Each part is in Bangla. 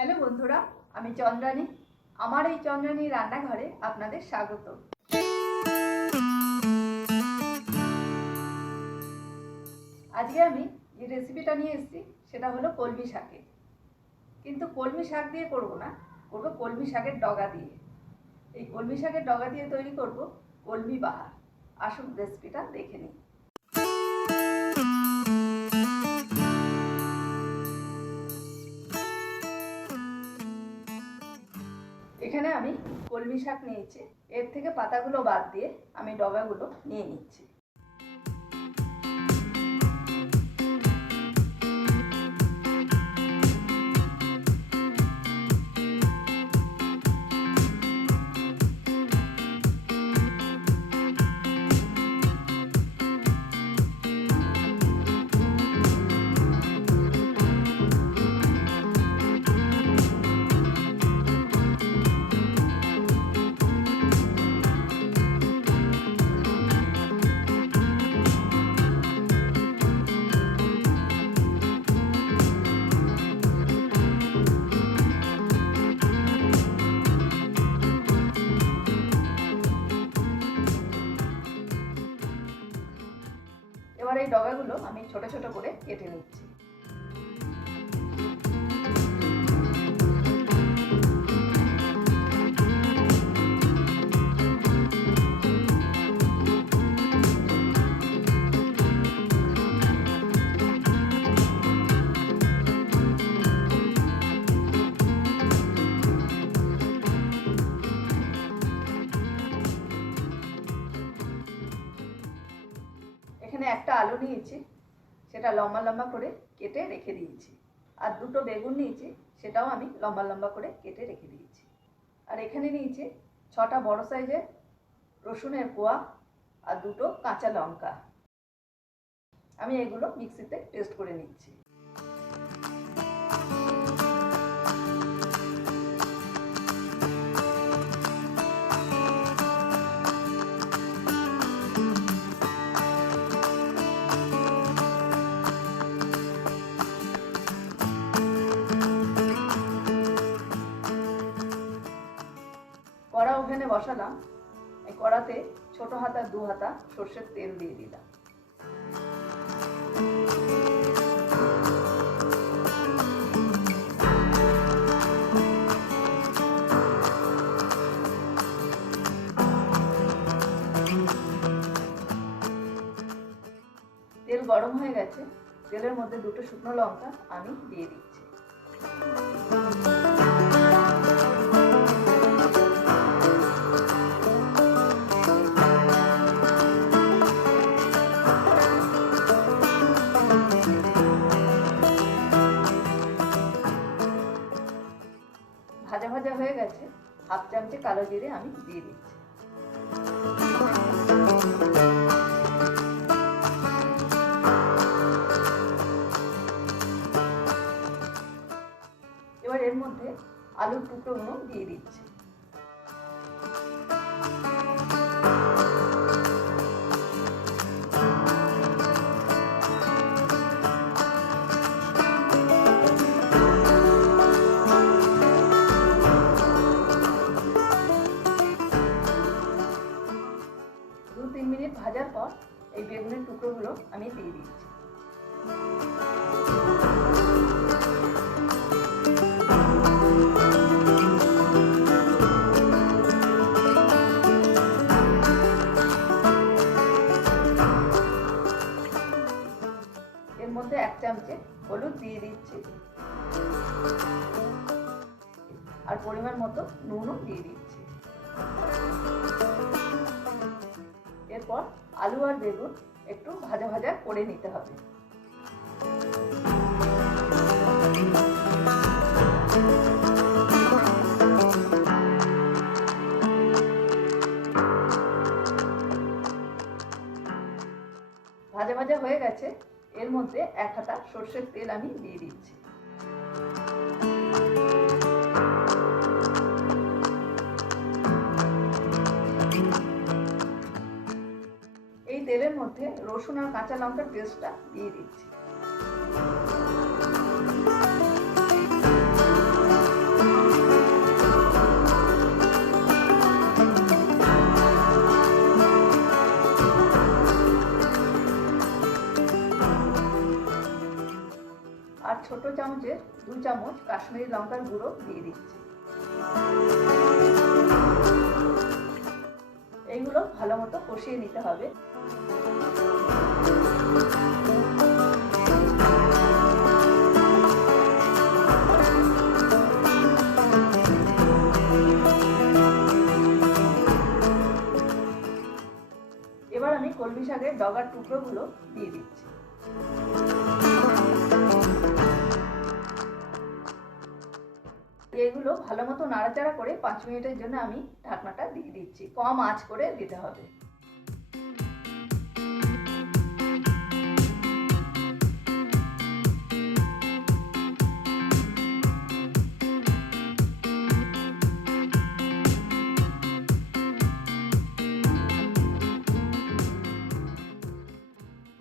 হ্যালো বন্ধুরা, আমি চন্দ্রানী। আমার এই চন্দ্রানী রান্নাঘরে আপনাদের স্বাগত। আজকে আমি যে রেসিপিটা নিয়ে এসেছি সেটা হলো কলমি শাকের। কিন্তু কলমি শাক দিয়ে করব না, করব কলমি শাকের ডগা দিয়ে। এই কলমি শাকের ডগা দিয়ে তৈরি করব কলমি বাহার। আসুন রেসিপিটা দেখে নিই। এখানে আমি কলমি শাক নিয়েছি, এর থেকে পাতাগুলো বাদ দিয়ে আমি ডগাগুলো নিয়ে নিচ্ছি। এবার এই ডগাগুলো আমি ছোট ছোট করে কেটে নিচ্ছি। এখানে একটা আলু নিয়েছি, সেটা লম্বা লম্বা করে কেটে রেখে দিয়েছি। আর দুটো বেগুন নিয়েছি, সেটাও আমি লম্বা লম্বা করে কেটে রেখে দিয়েছি। আর এখানে নিয়েছি 6টা বড় সাইজের রসুনের কোয়া আর দুটো কাঁচা লঙ্কা। আমি এগুলো মিক্সিতে পেস্ট করে নিচ্ছি। কড়া ওভেনে বসালাম। এই কড়াতে ছোট হাতা 2 হাতা সর্ষের তেল দিয়ে দিলাম। তেল গরম হয়ে গেছে, তেলের মধ্যে দুটো শুকনো লঙ্কা আমি দিয়ে দিচ্ছি। ভাজা ভাজা হয়ে গেছে, হাফ চামচে কালো জিরে আমি দিয়ে দিচ্ছি। এবার এর মধ্যে আলুর টুকরোগুলো দিয়ে দিচ্ছি। ভাজার পর এই বেগুনের টুকরোগুলো আমি দিয়ে দিচ্ছি। এর মধ্যে 1 চামচে হলুদ দিয়ে দিচ্ছি আর পরিমাণ মতো নুনও দিয়ে দিচ্ছি। এরপর আলু আর বেগুন একটু ভাজা ভাজা করে নিতে হবে। ভাজা ভাজা হয়ে গেছে, এর মধ্যে 1 হাতা সর্ষের তেল আমি দিয়ে দিচ্ছি। এই তেলের মধ্যে রসুন আর কাঁচা লঙ্কার পেস্টটা দিয়ে দিচ্ছি। চামচের 2 চামচ কাশ্মীরি লঙ্কার গুঁড়ো দিয়ে দিচ্ছি। এইগুলো ভালো মতো কষিয়ে নিতে হবে। এবার আমি কলমি শাকের ডগার টুকরোগুলো দিয়ে দিচ্ছি। এগুলো ভালো মতো নাড়াচাড়া করে 5 মিনিটের জন্য আমি ঢাকনাটা দিয়ে দিচ্ছি। কম আঁচ করে দিতে হবে।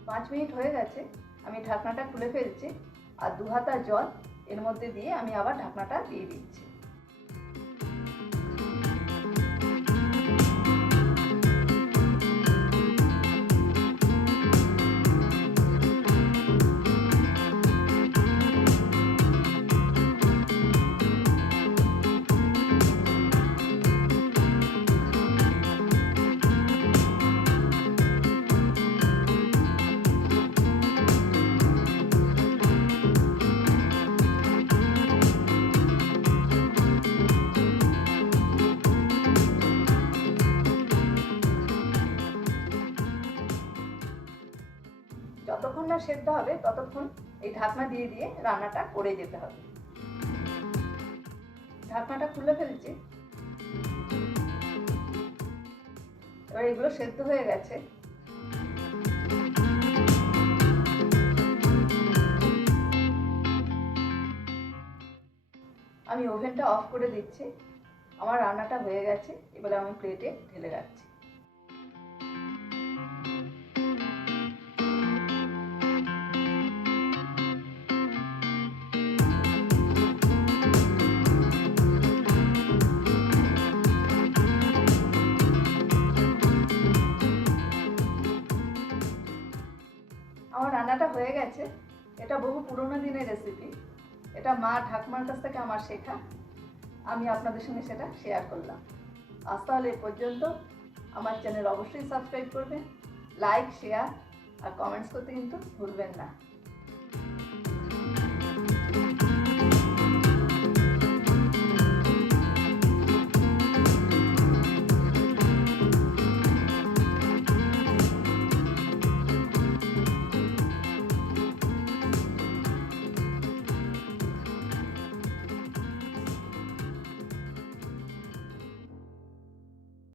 পাঁচ মিনিট হয়ে গেছে, আমি ঢাকনাটা খুলে ফেলছি আর 2 হাতা জল এর মধ্যে দিয়ে আমি আবার ঢাকনাটা দিয়ে দিচ্ছি। যতক্ষণ না সেদ্ধ হবে ততক্ষণ এই ঢাকনা দিয়ে দিয়ে রান্নাটা করে যেতে হবে। ঢাকনাটা খুলে ফেলছি। এবার এগুলো সেদ্ধ হয়ে গেছে। আমি ওভেনটা অফ করে দিচ্ছি। আমার রান্নাটা হয়ে গেছে। এবার আমি প্লেটে ঢেলে রাখছি। আমার রান্নাটা হয়ে গেছে। এটা বহু পুরোনো দিনের রেসিপি। এটা মা ঠাকুমার কাছ থেকে আমার শেখা। আমি আপনাদের সঙ্গে সেটা শেয়ার করলাম। আজ তাহলে এ পর্যন্ত। আমার চ্যানেল অবশ্যই সাবস্ক্রাইব করবেন, লাইক, শেয়ার আর কমেন্টস করতে কিন্তু ভুলবেন না।